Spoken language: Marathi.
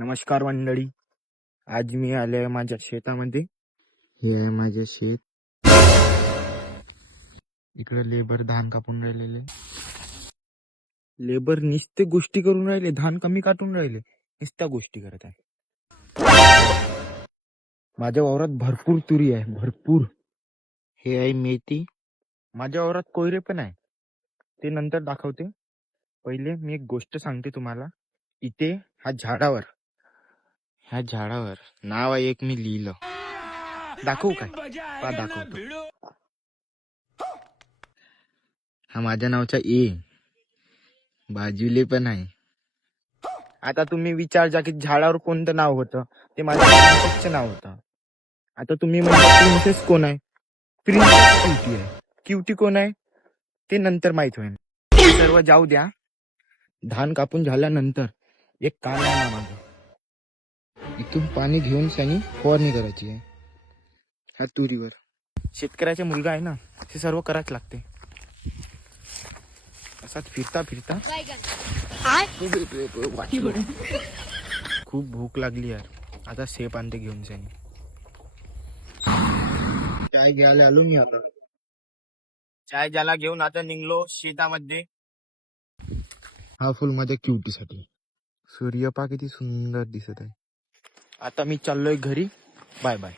नमस्कार मंडळी. आज मी आले आहे माझ्या शेतामध्ये. हे आहे माझे शेत. इकडे लेबर धान कापून राहिलेले. लेबर नुसते गोष्टी करून राहिले, धान कमी काटून राहिले, नुसत्या गोष्टी करत आहे. माझ्या वावरात भरपूर तुरी आहे, भरपूर. हे आहे मेथी. माझ्या वावरात कोयरे पण आहे, ते नंतर दाखवते. पहिले मी एक गोष्ट सांगते तुम्हाला. इथे ह्या झाडावर नाव आहे एक, मी लिहिलं. दाखवू काय? दाखवतो. हा माझ्या नावचा ए बाजूले पण आहे. आता तुम्ही विचारजा की झाडावर कोणतं नाव होतं. ते माझ्या प्रिन्सेसचं नाव होतं. आता तुम्ही म्हणजे प्रिन्सेस कोण आहे? प्रिन्सेस क्युटी आहे. क्युटी कोण आहे ते नंतर माहित होईल. सर्व जाऊ द्या. धान कापून झाल्यानंतर एक काम आहे ना माझं. इथून पाणी घेऊन सनी फवारणी करायची आहे ह्या तुरीवर. शेतकऱ्याचा मुलगा आहे ना, ते सर्व करायच लागते. असाच फिरता फिरता खूप भूक लागली यार. आता सेप आणते घेऊन सनी. चाय घ्यायला आलो मी आता. चाय ज्याला घेऊन आता निघलो शेतामध्ये. हा फुल माझ्या क्युटीसाठी. सूर्य पहा किती सुंदर दिसत आहे. आता मी चाललोय घरी. Bye bye.